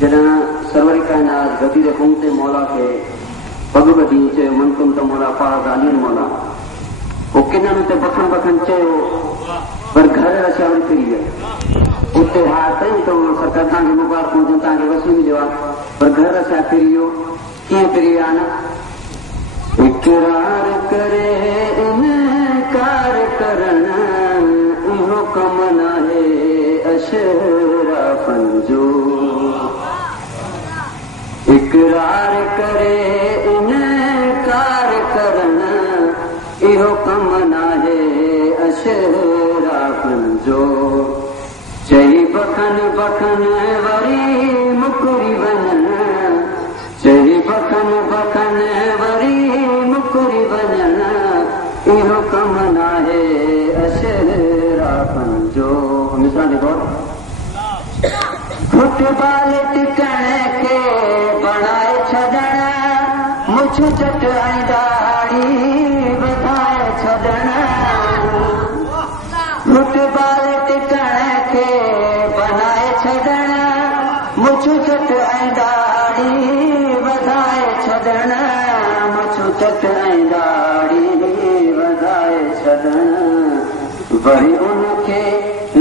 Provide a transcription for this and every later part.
जॾहिं सरवरी काइनात गदी हुकूमत मौला खे पग ॿधी चयो मनकुम त मौला पाक अली मौला पोइ किननि ते बखन बखन चयो पर घर रसिया वरी फिरी विया उते हा कयूं त सरकार तव्हांखे मुबारकूं ॾियूं तव्हांखे वसूल जो आहे पर घर रसिया फिरी वियो कीअं फिरी विया न इक़रार करे इनकार करण इहो कमु नाहे अशराफनि जो इक़रार करे इनकार करण इहो कमु नाहे अशराफनि जो चई बखन बखन वरी मुकरी वञनि चई बखन बखन वरी मुकरी वञनि इहो कमु नाहे अशराफनि जो मिसाल ॾिठो फुटबॉल टिकण खे बणाए छॾण मुछ चट ऐं दाढ़ी वधाए छॾण फुटबॉल टिकण खे बनाए छॾण मुछ चट ऐं दाढ़ी वधाए छॾण मुछ चट ऐं दाढ़ी वधाए छॾण वरी उनखे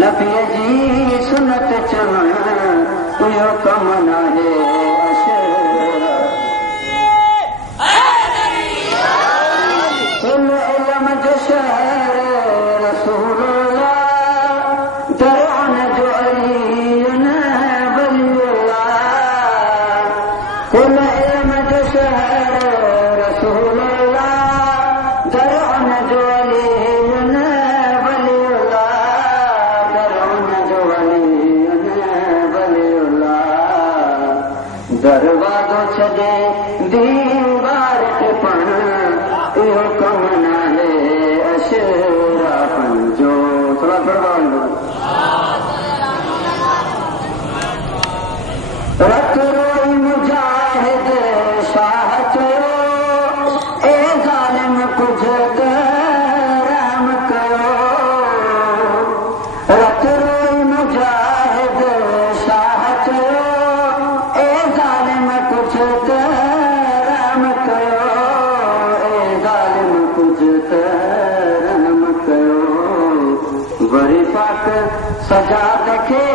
नबीअ जी सुनत चवण इहो कमु नाहे इल्म जो शहर रसूलुल्लाह दरअन जो अलीयुन वलियुल्लाह इल्म जो शहर रसूलुल्लाह दरअन जो अलीयुन वलियुल्लाह दरअन जो अलीयुन वलियुल्लाह दरवाज़ो छॾे दीवार टिपण इहो कमु नाहे अशराफनि जो थोरा फरमाईंदो रत रोई मुजाहिद शाह चयो ए ज़ालिम कुझु त रहम कयो रत रोई मुजाहिद शाह चयो ए ज़ालिम कुझु त रहम कयो ए ज़ालिम कुझु त रहम कयो वरी पाक सजाद खे